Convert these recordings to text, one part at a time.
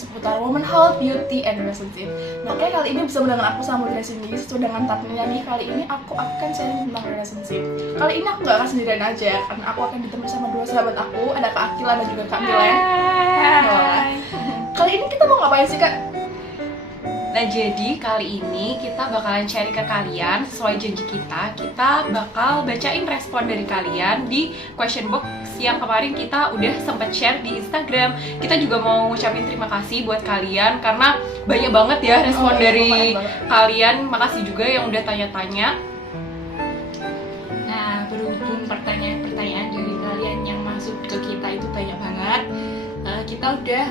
seputar woman health, beauty, and relationship. Nah, kayak kali ini bersama dengan aku sama Dina sendiri, sesuai dengan tagline nih. Kali ini aku akan sharing tentang relationship. Kali ini aku nggak akan sendirian aja, karena aku akan ditemani sama dua sahabat aku, ada Kak Akila dan juga Kak Milen. Hai. Kali ini kita mau ngapain sih, Kak? Nah, jadi kali ini kita bakalan sharing ke kalian sesuai janji kita bakal bacain respon dari kalian di question box yang kemarin kita udah sempat share di Instagram. Kita juga mau ngucapin terima kasih buat kalian karena banyak banget ya respon dari kalian. Makasih juga yang udah tanya-tanya. Nah, berhubung pertanyaan-pertanyaan dari kalian yang masuk ke kita itu banyak banget, kita udah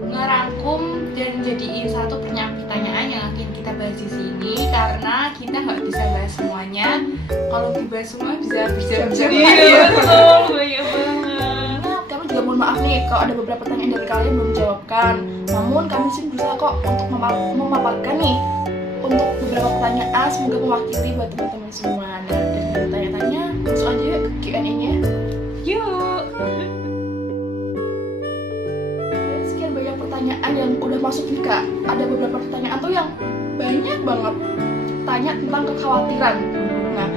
ngerangkum dan jadiin satu pertanyaan yang akan kita bahas di sini karena kita nggak bisa bahas semuanya. Kalau dibahas semua bisa berjam-jam. Iya, betul, banyak banget. Nah, kami juga mohon maaf nih kalau ada beberapa pertanyaan dari kalian belum dijawabkan. Namun kami sih berusaha kok untuk memaparkan nih untuk beberapa pertanyaan, semoga mewakili buat teman-teman semua. Nah, dari tanya-tanya, langsung aja yuk ke Q&A-nya. Yuk. Sekian banyak pertanyaan yang udah masuk nih, Kak. Ada beberapa pertanyaan tuh yang banyak banget tanya tentang kekhawatiran. Nah,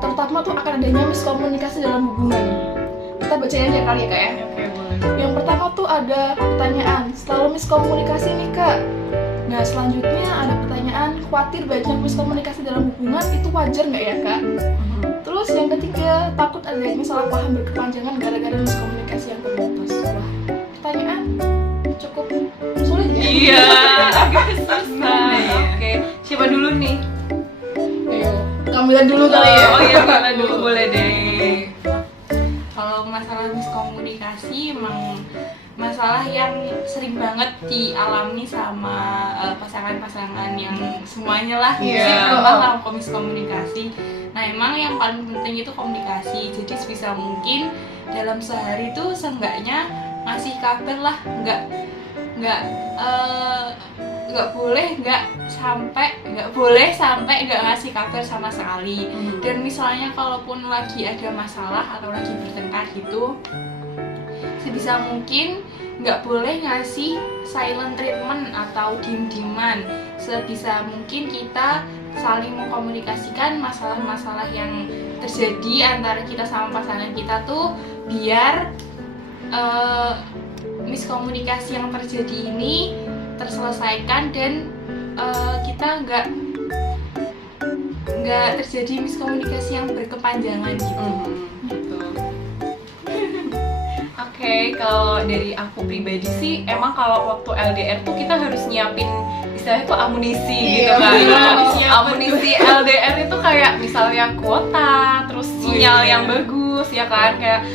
terutama tuh akan adanya miskomunikasi dalam hubungan. Kita bacain aja kali ya, Kak ya. Oke, boleh. Yang pertama tuh ada pertanyaan, selalu miskomunikasi nih, Kak. Nah, selanjutnya ada pertanyaan, khawatir banyak miskomunikasi dalam hubungan, itu wajar nggak ya, Kak? Terus yang ketiga, takut adanya salah paham berkepanjangan gara-gara miskomunikasi yang terputus. Wah, pertanyaan cukup sulit ya? Iya, agak susah. Oke, siapa dulu nih? Ayo, Kamila dulu kali ya. Oh iya, Mila dulu boleh deh. Kalau masalah miskomunikasi emang masalah yang sering banget dialami sama pasangan-pasangan yang semuanya lah Iya. dalam miskomunikasi. Nah, emang yang paling penting itu komunikasi. Jadi sebisa mungkin dalam sehari itu seenggaknya ngasih kabar lah, nggak boleh sampai nggak ngasih kabar sama sekali. Dan misalnya kalaupun lagi ada masalah atau lagi bertengkar gitu, sebisa mungkin nggak boleh ngasih silent treatment atau diem-dieman. Sebisa mungkin kita saling mengkomunikasikan masalah-masalah yang terjadi antara kita sama pasangan kita tuh biar miskomunikasi yang terjadi ini terselesaikan dan kita nggak terjadi miskomunikasi yang berkepanjangan gitu. Oke, kalau dari aku pribadi sih, emang kalau waktu LDR tuh kita harus nyiapin istilahnya tuh amunisi gitu kan. Amunisi LDR itu kayak misalnya kuota, terus sinyal yang bagus ya kan, kayak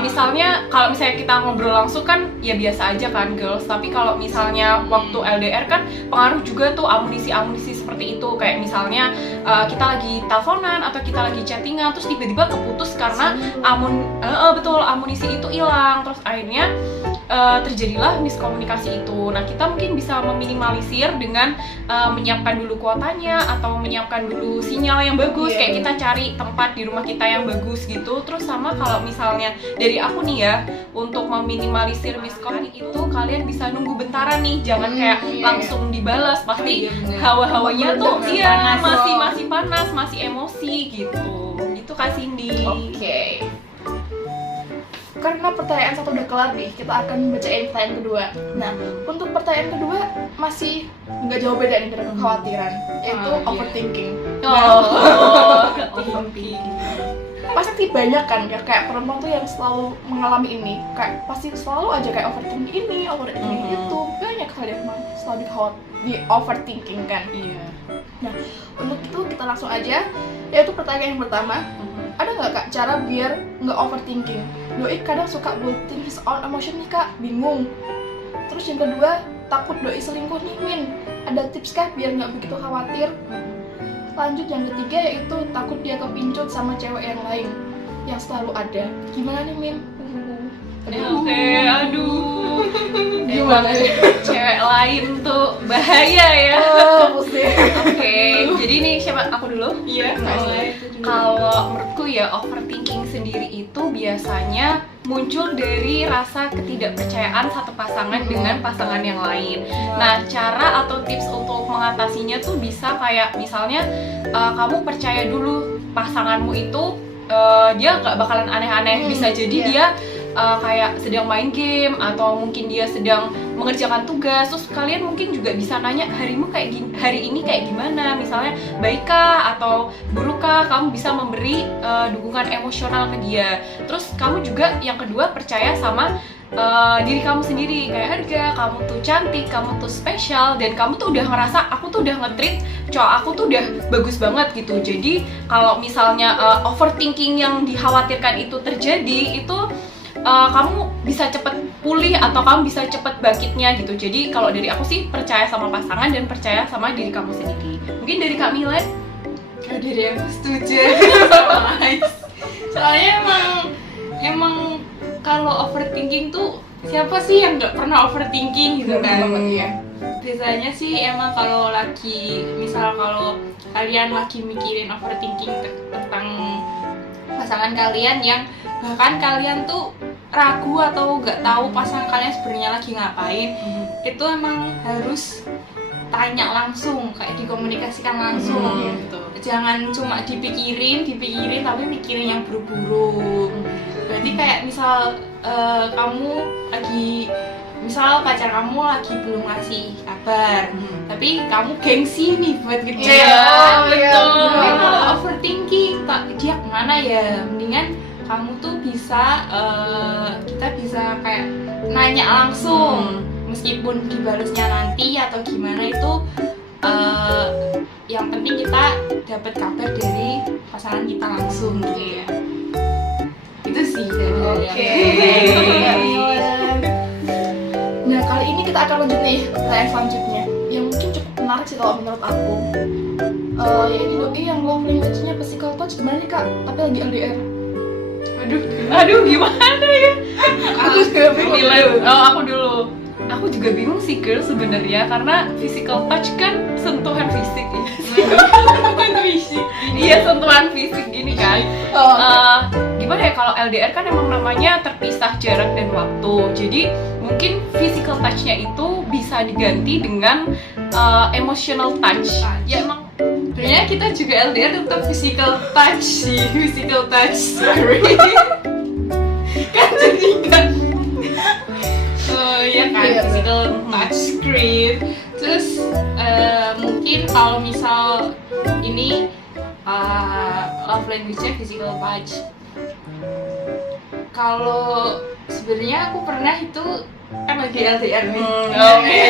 misalnya kalau misalnya kita ngobrol langsung kan ya biasa aja kan girls, tapi kalau misalnya waktu LDR kan pengaruh juga tuh amunisi seperti itu, kayak misalnya kita lagi teleponan atau kita lagi chattingan terus tiba-tiba keputus karena amunisi itu hilang, terus akhirnya terjadilah miskomunikasi itu. Nah, kita mungkin bisa meminimalisir dengan menyiapkan dulu kuotanya atau menyiapkan dulu sinyal yang bagus, kayak kita cari tempat di rumah kita yang bagus gitu. Terus sama kalau misalnya dari aku nih ya, untuk meminimalisir miskomunikasi itu kalian bisa nunggu bentaran nih, jangan kayak langsung dibalas, pasti hawa-hawanya tuh masih panas, masih emosi gitu. Itu Kak Cindy. Oke. Karena pertanyaan satu udah kelar nih, kita akan bacain pertanyaan kedua. Nah, untuk pertanyaan kedua masih nggak jauh beda nih dari kekhawatiran, yaitu overthinking. Overthinking. Pasti banyak kan ya, kayak perempuan tuh yang selalu mengalami ini, kayak pasti selalu aja kayak overthinking ini, overthinking itu, banyak hal yang selalu di overthinking kan. Iya. Nah, untuk itu kita langsung aja, yaitu pertanyaan yang pertama. Ada nggak, Kak, cara biar nggak overthinking? Doi kadang suka bulletin his own emotion nih, Kak, bingung. Terus yang kedua, takut doi selingkuh nih, Min. Ada tips kah biar nggak begitu khawatir? Lanjut yang ketiga, yaitu takut dia kepincut sama cewek yang lain yang selalu ada. Gimana nih, Min? Oke, aduh. Gimana nih? Cewek lain tuh bahaya ya. Pusing. Oke, jadi nih siapa aku dulu? Iya. Kalau menurutku ya overthinking sendiri itu biasanya muncul dari rasa ketidakpercayaan satu pasangan dengan pasangan yang lain. Nah, cara atau tips untuk mengatasinya tuh bisa kayak misalnya kamu percaya dulu pasanganmu itu dia nggak bakalan aneh-aneh. Bisa jadi dia kayak sedang main game atau mungkin dia sedang mengerjakan tugas, terus kalian mungkin juga bisa nanya hari ini kayak gimana, misalnya baikkah atau burukkah, kamu bisa memberi dukungan emosional ke dia. Terus kamu juga yang kedua percaya sama diri kamu sendiri, kayak harga kamu tuh cantik, kamu tuh spesial, dan kamu tuh udah ngerasa aku tuh udah nge-treat cowok aku tuh udah bagus banget gitu. Jadi kalau misalnya overthinking yang dikhawatirkan itu terjadi, itu kamu bisa cepet pulih atau kamu bisa cepet bangkitnya gitu. Jadi kalau dari aku sih percaya sama pasangan dan percaya sama diri kamu sendiri. Mungkin dari Kak Milen? Kalau dari aku setuju sama Ais. Soalnya emang kalau overthinking tuh siapa sih yang nggak pernah overthinking gitu kan? Biasanya sih emang kalau kalian lagi mikirin overthinking tentang pasangan kalian yang bahkan kalian tuh ragu atau nggak tahu pasangan kalian sebenarnya lagi ngapain, itu emang harus tanya langsung, kayak dikomunikasikan langsung. Jangan cuma dipikirin tapi mikirin yang buruk-buruk. Berarti kayak misal misal pacar kamu lagi belum ngasih kabar, tapi kamu gengsi nih buat ngechat. Betul. Overthinking, dia kemana ya? Mendingan kamu tuh kita bisa kayak nanya langsung, meskipun dibalasnya nanti atau gimana itu, yang penting kita dapat kabar dari pasangan kita langsung gitu ya. Itu sih dari Nah, kali ini kita akan lanjut nih ke pertanyaan selanjutnya yang mungkin cukup menarik sih kalau menurut aku. Yaitu doi yang love language-nya physical touch gimana nih Kak? Tapi lagi LDR. Aduh gimana ya? Aku juga bingung. Aku dulu. Aku juga bingung sih girl sebenarnya, karena physical touch kan sentuhan fisik ya. Iya, sentuhan fisik gini kan. Gimana ya, kalau LDR kan emang namanya terpisah jarak dan waktu. Jadi mungkin physical touch-nya itu bisa diganti dengan emotional touch. Ya emang sebenarnya kita juga LDR tetap physical touch sih, sorry. Kan jadi kan ya kan, physical touch screen. Terus mungkin kalau misal ini love language-nya physical touch. Kalau sebenarnya aku pernah itu kan lagi LDR nih. Oke.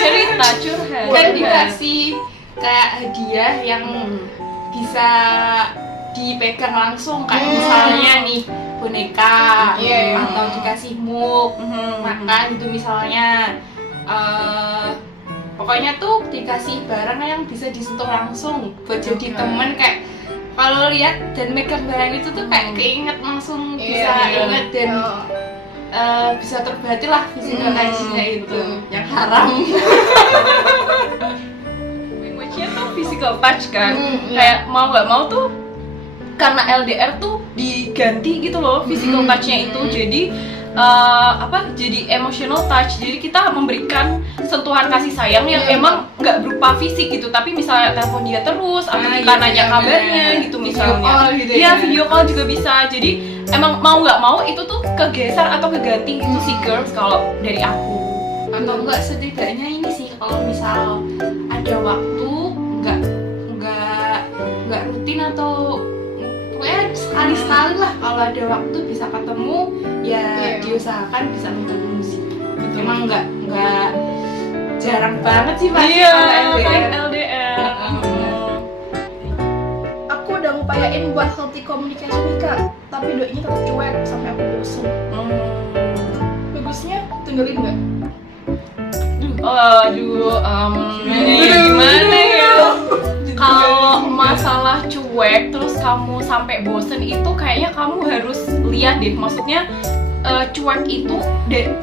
Cerita curhat. Kan dikasih kayak hadiah yang bisa dipegang langsung, kayak misalnya nih boneka, atau dikasih mug, makan gitu misalnya. Pokoknya tuh dikasih barang yang bisa disentuh langsung buat jadi temen, kayak kalau lihat dan megang barang itu tuh kayak keinget langsung, bisa inget dan bisa terobati lah physical touch-nya itu yang haram. Language-nya tuh physical touch kan, kayak mau nggak mau tuh karena LDR tuh diganti gitu loh physical touch-nya itu, jadi jadi emotional touch. Jadi kita memberikan sentuhan kasih sayang yang emang nggak berupa fisik gitu, tapi misalnya telepon dia terus atau kita nanya kabarnya gitu misalnya. Iya, video call juga bisa. Jadi emang mau nggak mau itu tuh kegeser atau keganti gitu sih girls kalau dari aku. Atau enggak setidaknya ini sih, kalau misal ada waktu nggak rutin atau pokoknya sekali-sekali lah, kalau ada waktu bisa ketemu ya diusahakan bisa ketemu sih. Emang nggak jarang banget sih pasti LDR. Aku udah ngupayain buat healthy communication nih Kak, tapi doinya tetap cuek sampai aku bosen. Bagusnya tinggalin nggak? Gimana ya? Kalau masalah cuek terus kamu sampai bosen itu kayaknya kamu harus lihat deh, maksudnya cuek itu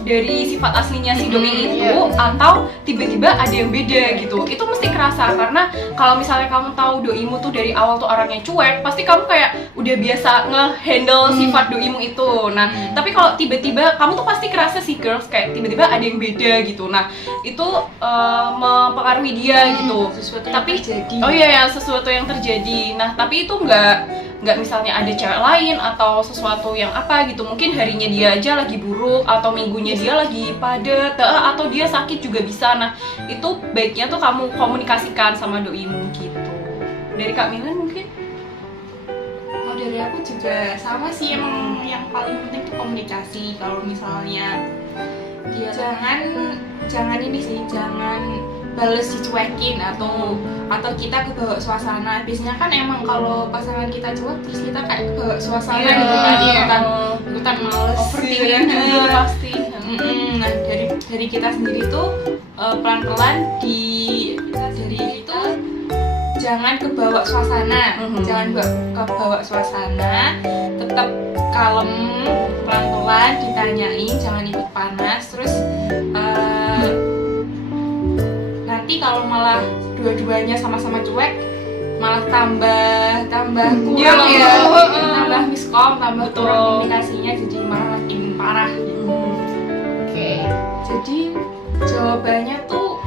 dari sifat aslinya si doi itu atau tiba-tiba ada yang beda gitu. Itu mesti kerasa, karena kalau misalnya kamu tahu doimu tuh dari awal tuh orangnya cuek, pasti kamu kayak udah biasa nge-handle sifat doimu itu. Nah, tapi kalau tiba-tiba kamu tuh pasti kerasa sih girls, kayak tiba-tiba ada yang beda gitu. Nah, itu mempengaruhi dia gitu. Tapi terjadi. oh iya ya, sesuatu yang terjadi. Nah, tapi itu nggak misalnya ada cewek lain atau sesuatu yang apa gitu, mungkin harinya dia aja lagi buruk atau minggunya dia lagi padat atau dia sakit juga bisa. Nah, itu baiknya tuh kamu komunikasikan sama doimu gitu. Dari Kak Milan mungkin? Oh, dari aku juga sama sih, emang yang paling penting tuh komunikasi. Kalau misalnya dia jangan ini sih, jangan bales dicuekin atau kita kebawa suasana. Biasanya kan emang kalau pasangan kita cuek terus kita kayak kebawa suasana gitu kan, ikutan males Overthinking gitu pasti. Nah, dari kita sendiri tuh pelan-pelan dari itu jangan kebawa suasana, jangan kebawa suasana, tetap kalem, pelan-pelan ditanyain, jangan ikut panas. Terus nanti kalau malah dua-duanya sama-sama cuek, malah tambah kurang tambah miskom, tambah kurang komunikasinya, jadi malah makin parah gitu. Jadi jawabannya tuh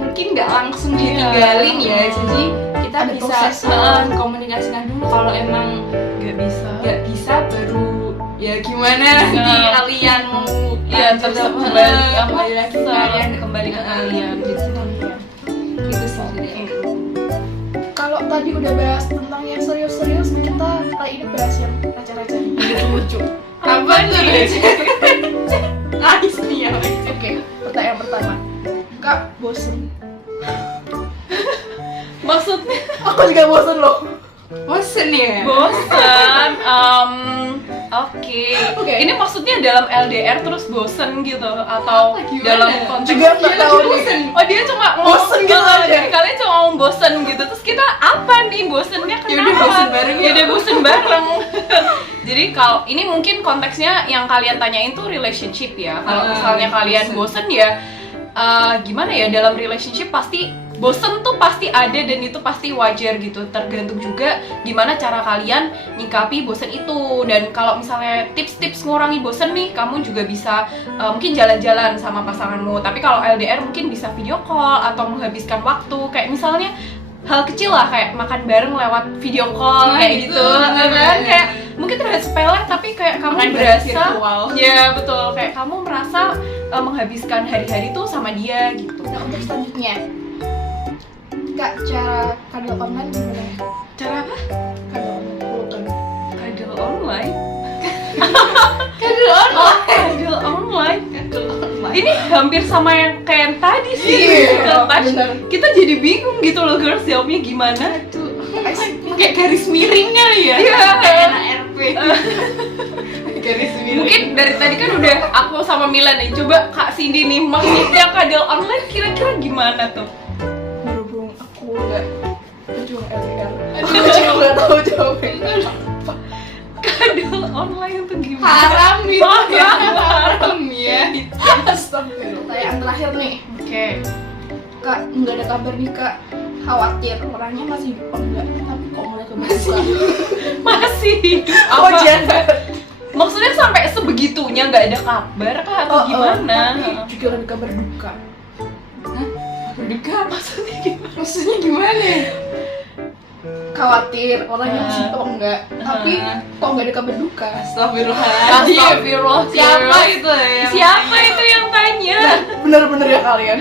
mungkin nggak langsung ditinggalin ya, jadi kita Ada bisa prosesnya. komunikasikan dulu. Kalau emang nggak bisa baru ya gimana nanti kalian mau tetap kembali lagi ke kalian, kembali ke kalian gitu. gitu sih dari aku. Kalau tadi udah bahas tentang yang serius-serius, kita kali ini bahas yang receh-receh, lucu-lucu. Apa tuh? Nice nih ya. Oke, pertanyaan pertama. Kak, bosen? Maksudnya Aku juga bosen loh. Bosen ya? bosan. Oke. Ini maksudnya dalam LDR terus bosen gitu atau Apa, gimana? dalam konteks Juga nggak tahu nih. Oh, dia cuma Bosen gitu aja. jadi kalian cuma ngomong bosen gitu. Terus kita apa nih bosennya kenapa? Yaudah, bosen bareng ya. Yaudah, bosen bareng. Jadi kalau ini mungkin konteksnya yang kalian tanyain tuh relationship ya. Kalau misalnya kalian bosen ya gimana ya, dalam relationship pasti bosen tuh pasti ada dan itu pasti wajar gitu. Tergantung juga gimana cara kalian nyikapi bosen itu. Dan kalau misalnya tips-tips ngurangi bosen nih, kamu juga bisa mungkin jalan-jalan sama pasanganmu. Tapi kalau LDR mungkin bisa video call atau menghabiskan waktu. Kayak misalnya hal kecil lah, kayak makan bareng lewat video call kayak gitu. Kan kayak mungkin terlihat sepele tapi kayak kamu Makan berasa virtual. ya betul, kayak kamu merasa menghabiskan hari-hari tuh sama dia gitu. Nah, untuk selanjutnya, Kak, cara kadal online gimana? Cara apa? Kadal online, pelukan. Kadal online? Kadal online. Kadal online? Kadal online. Ini hampir sama yang kayak yang tadi sih. Iya, Touch. bener. Kita jadi bingung gitu loh girls, jawabnya gimana. Kayak garis miringnya ya. Iya. Kayak anak RP. Garis miring. Mungkin dari tadi kan udah aku sama Milan nih. Coba Kak Cindy nih, maksudnya kadal online kira-kira gimana tuh? Berhubung aku nggak berjuang LDR, aku juga nggak tahu jawabannya. Kadal online tuh gimana? Haram itu Oh, ya. haram. Haram ya. Astagfirullah. Pertanyaan terakhir nih, Oke. Kak, nggak ada kabar nih Kak. Khawatir orangnya masih hidup apa enggak, tapi kok mulai kebuka. Masih hidup Oh, apa? jangan. Maksudnya sampai sebegitunya nggak ada kabar kah atau gimana? Tapi juga ada kabar duka. Berduka maksudnya gimana? Khawatir orangnya masih hidup apa enggak, tapi kok nggak ada kabar duka. Astagfirullahaladzim. Astagfirullah. Siapa itu ya? Siapa itu yang tanya? Bener-bener ya kalian.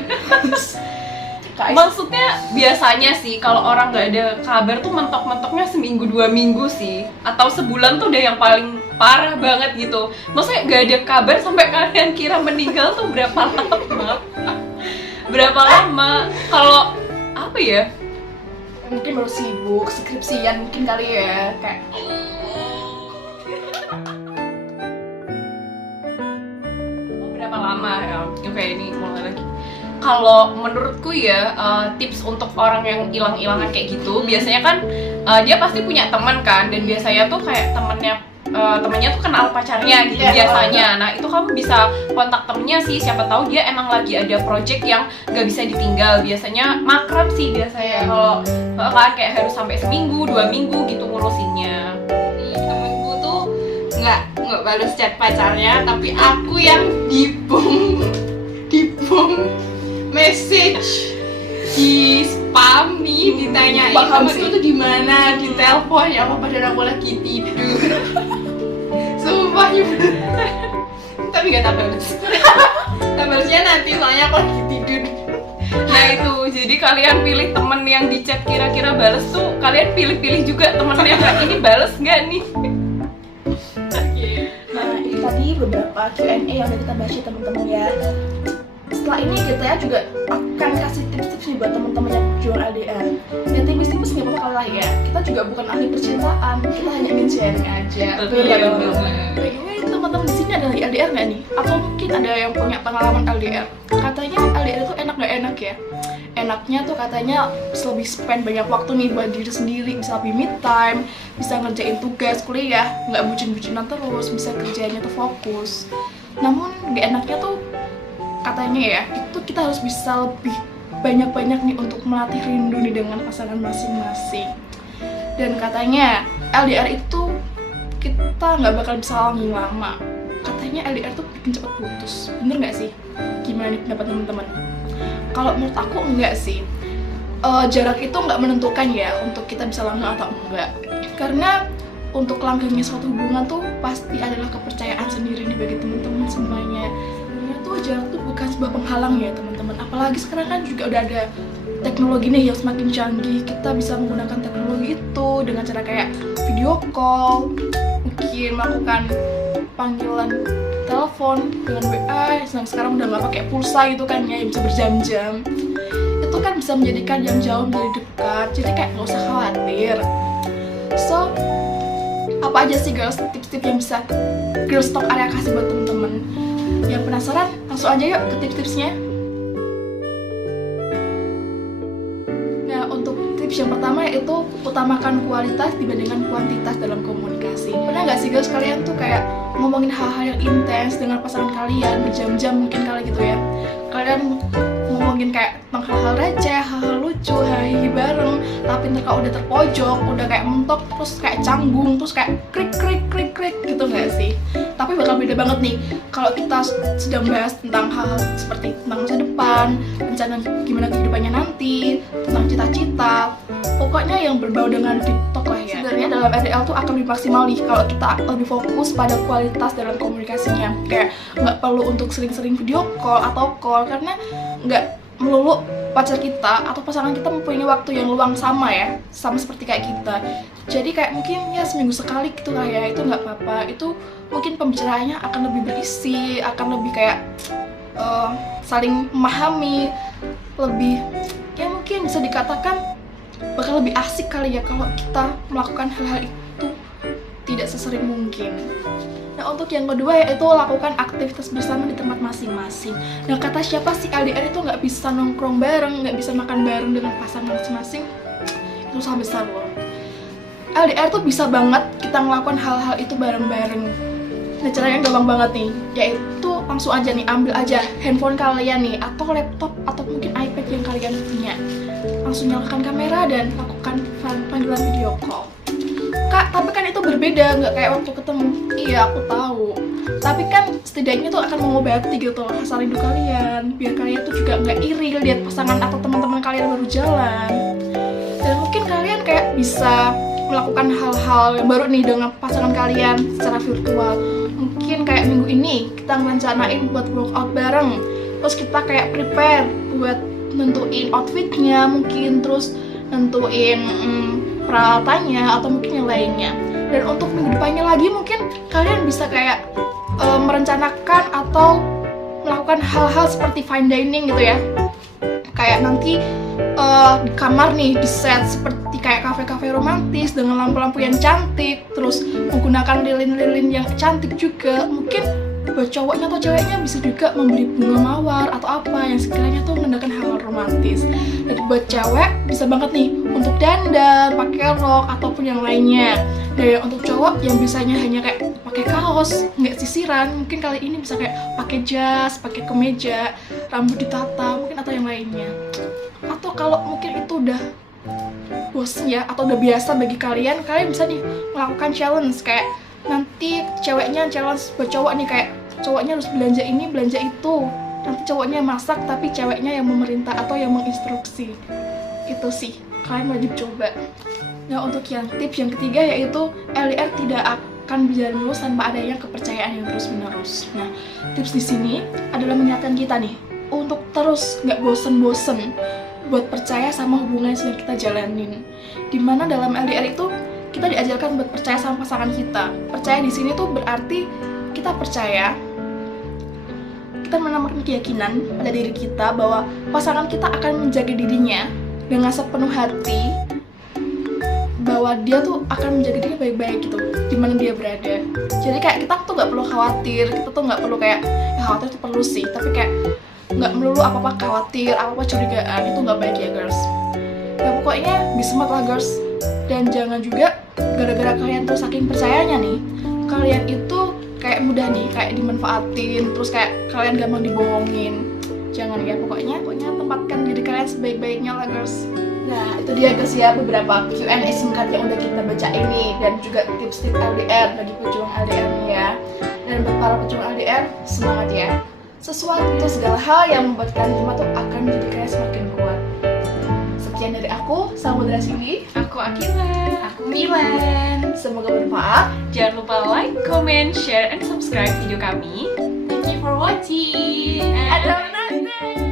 Kak, Maksudnya biasanya sih kalau orang nggak ada kabar tuh mentok-mentoknya seminggu 2 minggu sih, atau sebulan tuh udah yang paling parah banget gitu. Maksudnya nggak ada kabar sampai kalian kira meninggal tuh berapa lama? Berapa lama? Kalau apa ya? mungkin baru sibuk skripsian mungkin kali ya, kayak Berapa lama ya? Oke, ini mulai lagi. Kalau menurutku ya, tips untuk orang yang hilang-hilangan kayak gitu, biasanya kan dia pasti punya teman kan, dan biasanya tuh kayak temennya temennya tuh kenal pacarnya gitu biasanya. Nah itu kamu bisa kontak temennya sih, siapa tahu dia emang lagi ada project yang nggak bisa ditinggal. Biasanya makrab sih biasanya kalau kan kayak harus sampai seminggu 2 minggu gitu ngurusinnya. Temenku tuh nggak balas chat pacarnya, tapi aku yang dibom message, di spam nih, ditanyain temenku tuh di mana, di telepon ya apa padahal aku lagi tidur. Sumpah ya bener. Tapi gak tak balasnya nanti soalnya aku lagi tidur. Nah itu, jadi kalian pilih temen yang di chat kira-kira bales tuh, kalian pilih-pilih juga temennya ini bales nggak nih? Nah itu tadi beberapa Q&A yang udah kita bahas ya teman-teman ya. Setelah ini kita ya juga akan kasih tips-tips nih buat teman-teman yang berjuang LDR. Ya tipis-tipis nggak apa-apa kalah ya. Kita juga bukan ahli percintaan, kita hanya ingin sharing aja. Bagaimana teman-teman di sini ada lagi LDR nggak nih? Atau mungkin ada yang punya pengalaman LDR? Katanya LDR itu enak nggak enak ya? Enaknya tuh katanya bisa lebih spend banyak waktu nih buat diri sendiri, bisa lebih mid time, bisa ngerjain tugas kuliah, nggak bucin-bucinan terus, bisa kerjanya tuh fokus. Namun nggak enaknya tuh katanya ya, itu kita harus bisa lebih banyak-banyak nih untuk melatih rindu nih dengan pasangan masing-masing. Dan katanya LDR itu kita nggak bakal bisa langgeng lama. Katanya LDR tuh bikin cepet putus. Bener nggak sih? Gimana nih pendapat teman-teman? Kalau menurut aku enggak sih. Jarak itu nggak menentukan ya untuk kita bisa langgeng atau enggak. Karena untuk langgengnya suatu hubungan tuh pasti adalah kepercayaan sendiri nih bagi teman-teman semuanya. Jarak tuh bukan sebuah penghalang ya teman-teman. Apalagi sekarang kan juga udah ada teknologi nih yang semakin canggih. Kita bisa menggunakan teknologi itu dengan cara kayak video call, mungkin melakukan panggilan telepon dengan WA. Sekarang udah nggak pakai pulsa gitu kan ya, yang bisa berjam-jam. Itu kan bisa menjadikan yang jauh menjadi dekat. Jadi kayak nggak usah khawatir. So apa aja sih girls tips-tips yang bisa Girls Talk Area kasih buat teman-teman? Yang penasaran, langsung aja yuk ke tips-tipsnya. Nah, untuk tips yang pertama yaitu utamakan kualitas dibandingkan kuantitas dalam komunikasi. Pernah nggak sih guys kalian tuh kayak ngomongin hal-hal yang intens dengan pasangan kalian berjam-jam mungkin kali gitu ya. Kalian ngomongin kayak tentang hal-hal receh, hal-hal lucu, hahihi bareng, tapi ntar kalau udah terpojok, udah kayak mentok, terus kayak canggung, terus kayak krik gitu nggak sih? Tapi bakal beda banget nih kalau kita sedang bahas tentang hal seperti tentang masa depan, rencana gimana kehidupannya nanti, tentang cita-cita, pokoknya yang berbau dengan deep talk lah ya. Sebenarnya dalam RDL tuh akan lebih maksimal nih kalau kita lebih fokus pada kualitas dalam komunikasinya. Kayak nggak perlu untuk sering-sering video call atau call, karena nggak melulu pacar kita atau pasangan kita mempunyai waktu yang luang sama seperti kayak kita. Jadi kayak mungkin ya seminggu sekali gitu lah ya, itu nggak apa-apa. Itu mungkin pembicaraannya akan lebih berisi, akan lebih kayak saling memahami, lebih ya mungkin bisa dikatakan bakal lebih asik kali ya kalau kita melakukan hal-hal itu tidak sesering mungkin. Nah untuk yang kedua yaitu lakukan aktivitas bersama di tempat masing-masing. Nah kata siapa sih LDR itu nggak bisa nongkrong bareng, nggak bisa makan bareng dengan pasangan masing-masing? Itu salah besar loh. LDR tuh bisa banget kita melakukan hal-hal itu bareng-bareng. Nah caranya gampang banget nih, yaitu langsung aja nih ambil aja handphone kalian nih atau laptop atau mungkin iPad yang kalian punya. Langsung nyalakan kamera dan lakukan panggilan video call. Kak, tapi kan itu berbeda, nggak kayak waktu ketemu. Iya, aku tahu. Tapi kan setidaknya tuh akan mengobati gitu rasa rindu kalian, biar kalian tuh juga nggak iri lihat pasangan atau teman-teman kalian baru jalan. Dan mungkin kalian kayak bisa melakukan hal-hal yang baru nih dengan pasangan kalian secara virtual. Mungkin kayak minggu ini kita ngerencanain buat workout bareng. Terus kita kayak prepare buat nentuin outfitnya, mungkin terus nentuin peralatannya atau mungkin yang lainnya. Dan untuk minggu depannya lagi mungkin kalian bisa kayak merencanakan atau melakukan hal-hal seperti fine dining gitu ya. Kayak nanti di kamar nih di set seperti kayak kafe-kafe romantis dengan lampu-lampu yang cantik, terus menggunakan lilin-lilin yang cantik juga. Mungkin buat cowoknya atau ceweknya bisa juga membeli bunga mawar atau apa yang sekiranya tuh menandakan hal romantis. Dan buat cewek bisa banget nih untuk dandan, pakai rok ataupun yang lainnya. Dan untuk cowok yang biasanya hanya kayak pakai kaos, nggak sisiran, mungkin kali ini bisa kayak pakai jas, pakai kemeja, rambut ditata, mungkin atau yang lainnya. Atau kalau mungkin itu udah bosen ya, atau udah biasa bagi kalian, kalian bisa nih melakukan challenge kayak nanti ceweknya challenge buat cowok nih, kayak cowoknya harus belanja ini, belanja itu. Nanti cowoknya masak tapi ceweknya yang memerintah atau yang menginstruksi. Itu sih, kalian wajib coba. Nah, untuk yang tips yang ketiga yaitu LDR tidak akan berjalan mulus tanpa adanya kepercayaan yang terus-menerus. Nah, tips di sini adalah mengingatkan kita nih untuk terus nggak bosen-bosen buat percaya sama hubungan yang sedang kita jalanin. Dimana dalam LDR itu kita diajarkan buat percaya sama pasangan kita. Percaya di sini tuh berarti kita percaya, kita menambahkan keyakinan pada diri kita bahwa pasangan kita akan menjaga dirinya dengan sepenuh hati, bahwa dia tuh akan menjaga diri baik-baik gitu di mana dia berada. Jadi kayak kita tuh nggak perlu khawatir, kita tuh nggak perlu kayak ya khawatir itu perlu sih, tapi kayak nggak melulu apa-apa khawatir, apa-apa curigaan, itu nggak baik ya girls. Ya pokoknya be smart lah girls, dan jangan juga gara-gara kalian tuh saking percayanya nih, kalian itu kayak mudah nih kayak dimanfaatin, terus kayak kalian gampang dibohongin. Jangan ya, pokoknya tempatkan diri kalian sebaik-baiknya lah girls. Nah, itu dia guys ya beberapa Q&A singkat yang udah kita baca ini, dan juga tips-tips LDR bagi pejuang LDR nih ya. Dan buat para pejuang LDR, semangat ya. Sesuatu segala hal yang membuat kalian cuma tuh akan menjadi kalian semakin kuat. Sekian dari aku, salam dari sini. Aku Akila. Aku Milan. Semoga bermanfaat. Jangan lupa like, comment, share, and subscribe video kami. Thank you for watching. Ada nanti.